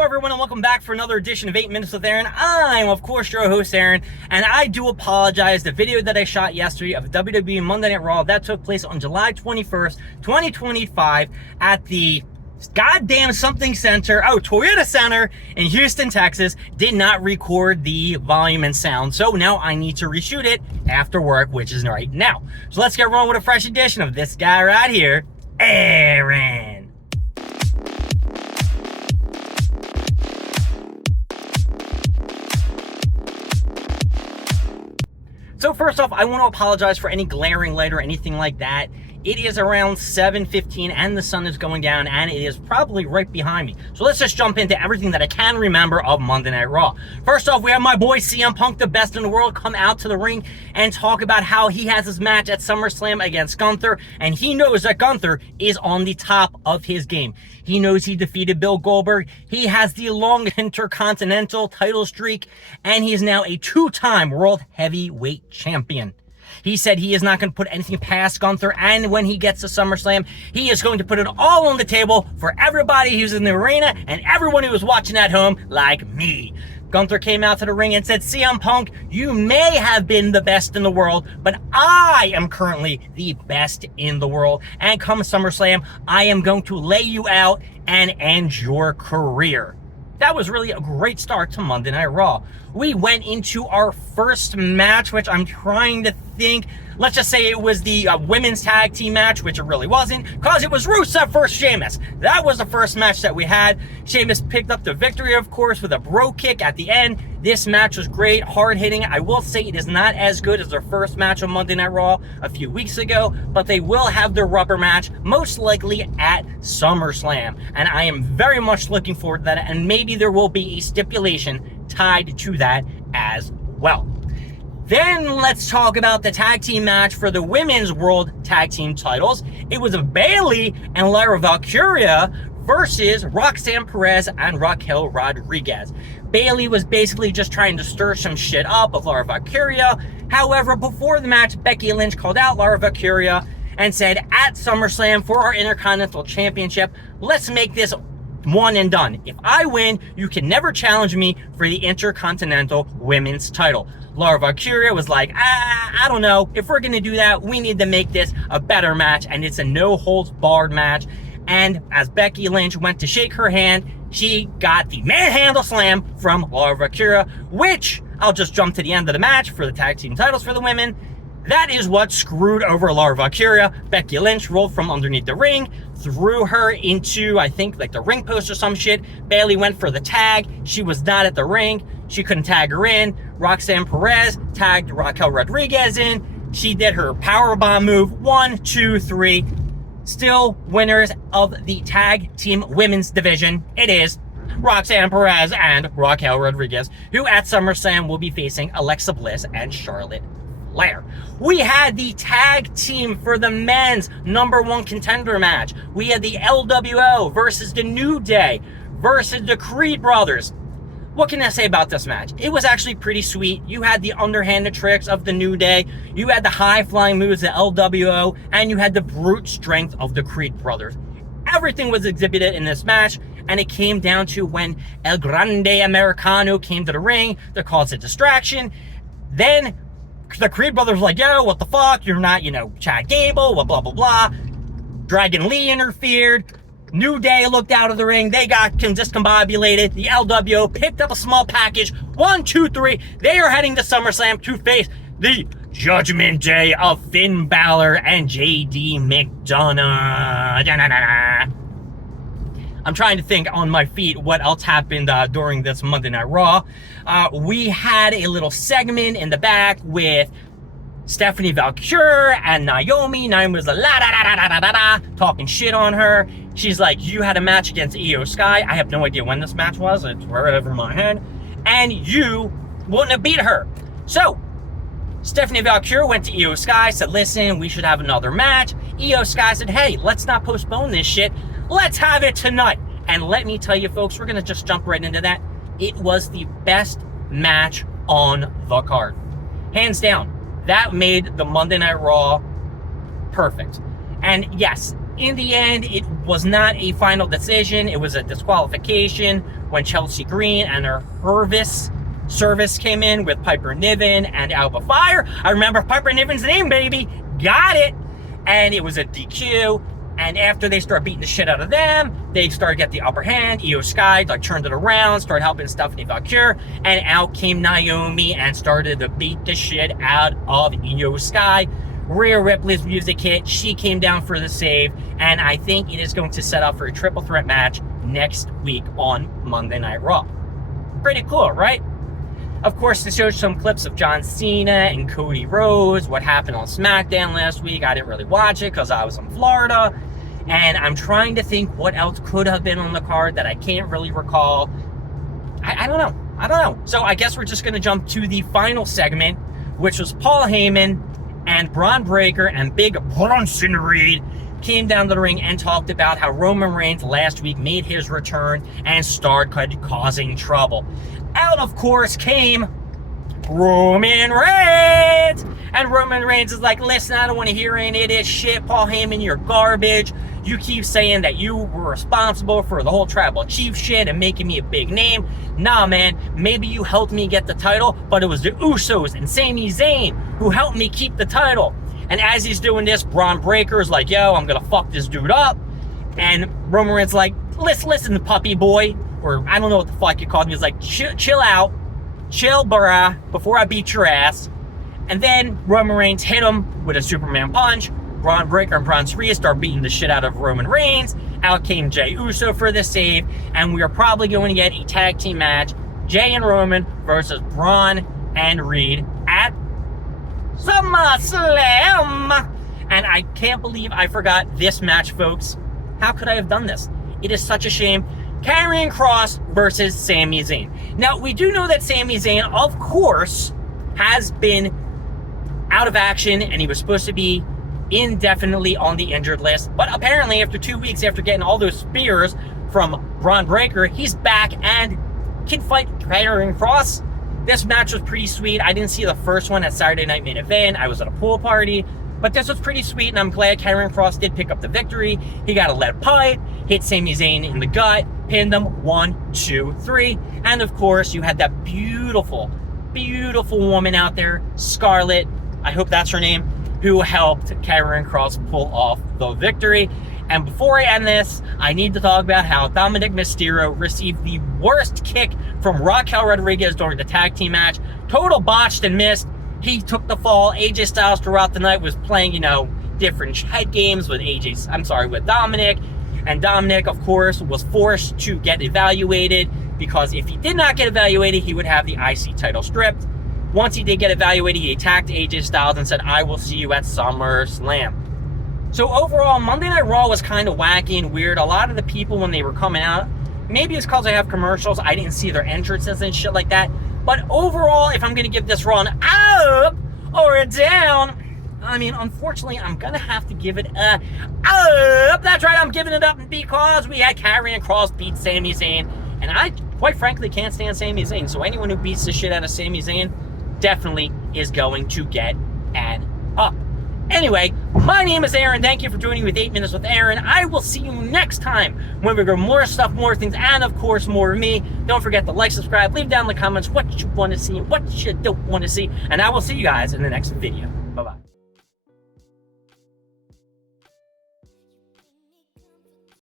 Hello everyone and welcome back for another edition of 8 Minutes with Aaron. I'm of course your host Aaron, and I do apologize. The video that I shot yesterday of WWE Monday Night Raw that took place on July 21st, 2025 at the goddamn something center, Toyota Center in Houston, Texas, did not record the volume and sound. So now I need to reshoot it after work, which is right now. So let's get rolling with a fresh edition of this guy right here, Aaron. So first off, I want to apologize for any glaring light or anything like that. It is around 7:15 and the sun is going down and it is probably right behind me. So let's just jump into everything that I can remember of Monday Night Raw. First off, we have my boy CM Punk, the best in the world, come out to the ring and talk about how he has his match at Summerslam against Gunther, and he knows that Gunther is on the top of his game. He knows he defeated Bill Goldberg. He has the long Intercontinental title streak, and he is now a two-time World Heavyweight Champion. He said he is not going to put anything past Gunther, and when he gets to SummerSlam, he is going to put it all on the table for everybody who's in the arena and everyone who is watching at home like me. Gunther came out to the ring and said, CM Punk, you may have been the best in the world, but I am currently the best in the world. And come SummerSlam, I am going to lay you out and end your career. That was really a great start to Monday Night Raw. We went into our first match, which I'm trying to think. Let's just say it was the women's tag team match, which it really wasn't, because it was Rusev versus Sheamus. That was the first match that we had. Sheamus picked up the victory, of course, with a bro kick at the end. This match was great, hard-hitting. I will say it is not as good as their first match on Monday Night Raw a few weeks ago, but they will have their rubber match, most likely at SummerSlam. And I am very much looking forward to that, and maybe there will be a stipulation tied to that as well. Then let's talk about the tag team match for the women's world tag team titles. It was Bayley and Lyra Valkyria versus Roxanne Perez and Raquel Rodriguez. Bayley was basically just trying to stir some shit up with Lyra Valkyria. However, before the match, Becky Lynch called out Lyra Valkyria and said, at SummerSlam for our Intercontinental Championship, let's make this one and done. If I win, you can never challenge me for the Intercontinental Women's title. Lyra Valkyria was like, I don't know. If we're going to do that, we need to make this a better match, and it's a no-holds-barred match. And as Becky Lynch went to shake her hand, she got the manhandle slam from Lyra Valkyria, which, I'll just jump to the end of the match for the tag team titles for the women. That is what screwed over Lyra Valkyria. Becky Lynch rolled from underneath the ring, threw her into, I think, like the ring post or some shit. Bayley went for the tag. She was not at the ring. She couldn't tag her in. Roxanne Perez tagged Raquel Rodriguez in. She did her powerbomb move. 1, 2, 3. Still winners of the tag team women's division. It is Roxanne Perez and Raquel Rodriguez, who at SummerSlam will be facing Alexa Bliss and Charlotte Flair. We had the tag team for the men's #1 contender match. We had the LWO versus the New Day versus the Creed brothers. What can I say about this match? It was actually pretty sweet. You had the underhanded tricks of the New Day, you had the high-flying moves of the LWO, and you had the brute strength of the Creed brothers. Everything was exhibited in this match, and it came down to when El Grande Americano came to the ring to cause a distraction. Then the Creed brothers were like, yo, what the fuck? You're not, Chad Gable, blah, blah, blah. Dragon Lee interfered. New Day looked out of the ring. They got discombobulated. The LWO picked up a small package. 1, 2, 3. They are heading to SummerSlam to face the Judgment Day of Finn Balor and JD McDonough. I'm trying to think on my feet what else happened during this Monday Night Raw. We had a little segment in the back with Stephanie Valkyrie and Naomi. Naomi was like, talking shit on her. She's like, you had a match against Io Sky. I have no idea when this match was. It's right over my head. And you wouldn't have beat her. So, Stephanie Valkyrie went to Io Sky, said, listen, we should have another match. Io Sky said, hey, let's not postpone this shit. Let's have it tonight. And let me tell you, folks, we're going to just jump right into that. It was the best match on the card. Hands down. That made the Monday Night Raw perfect. And yes, In the end, it was not a final decision. It was a disqualification when Chelsea Green and her service came in with Piper Niven and Alba Fire. I remember Piper Niven's name, baby. Got it. And it was a DQ. And after they started beating the shit out of them, they started to get the upper hand. Io Sky turned it around, started helping Stephanie Valkyrie, and out came Naomi and started to beat the shit out of Io Sky. Rhea Ripley's music hit. She came down for the save, and I think it is going to set up for a triple threat match next week on Monday Night Raw. Pretty cool, right? Of course, they showed some clips of John Cena and Cody Rhodes, what happened on SmackDown last week. I didn't really watch it because I was in Florida. And I'm trying to think what else could have been on the card that I can't really recall. I don't know. So I guess we're just going to jump to the final segment, which was Paul Heyman and Braun Breaker and Big Bronson Reed came down to the ring and talked about how Roman Reigns last week made his return and started causing trouble. Out, of course, came Roman Reigns. And Roman Reigns is like, listen, I don't want to hear any of this shit. Paul Heyman, you're garbage. You keep saying that you were responsible for the whole Tribal Chief shit and making me a big name. Nah, man, maybe you helped me get the title, but it was the Usos and Sami Zayn who helped me keep the title. And as he's doing this, Braun Breaker is like, yo, I'm going to fuck this dude up. And Roman Reigns is like, listen, puppy boy. Or I don't know what the fuck you called me. He's like, chill out. Chill, brah, before I beat your ass. And then Roman Reigns hit him with a Superman punch. Braun Breaker and Bronson Reed start beating the shit out of Roman Reigns. Out came Jey Uso for the save. And we are probably going to get a tag team match. Jey and Roman versus Braun and Reed at SummerSlam. And I can't believe I forgot this match, folks. How could I have done this? It is such a shame. Karrion Kross versus Sami Zayn. Now, we do know that Sami Zayn, of course, has been out of action, and he was supposed to be indefinitely on the injured list. But apparently, after 2 weeks after getting all those spears from Braun Breaker, he's back and can fight Karrion Kross. This match was pretty sweet. I didn't see the first one at Saturday Night Main Event. I was at a pool party. But this was pretty sweet, and I'm glad Karrion Kross did pick up the victory. He got a lead pipe, hit Sami Zayn in the gut, pinned him 1, 2, 3. And of course, you had that beautiful, beautiful woman out there, Scarlett, I hope that's her name, who helped Karrion Kross pull off the victory. And before I end this, I need to talk about how Dominic Mysterio received the worst kick from Raquel Rodriguez during the tag team match. Total botched and missed. He took the fall. AJ Styles throughout the night was playing, different head games with with Dominic. And Dominic, of course, was forced to get evaluated because if he did not get evaluated, he would have the IC title stripped. Once he did get evaluated, he attacked AJ Styles and said, I will see you at SummerSlam. So overall, Monday Night Raw was kind of wacky and weird. A lot of the people, when they were coming out, maybe it's because I have commercials, I didn't see their entrances and shit like that. But overall, if I'm going to give this Raw an up or a down, unfortunately, I'm going to have to give it a up. That's right, I'm giving it up because we had Karrion Kross beat Sami Zayn. And I, quite frankly, can't stand Sami Zayn. So anyone who beats the shit out of Sami Zayn definitely is going to get an up. Anyway, my name is Aaron. Thank you for joining me with 8 Minutes with Aaron. I will see you next time when we go more stuff, more things, and of course, more of me. Don't forget to like, subscribe, leave down in the comments what you want to see and what you don't want to see. And I will see you guys in the next video.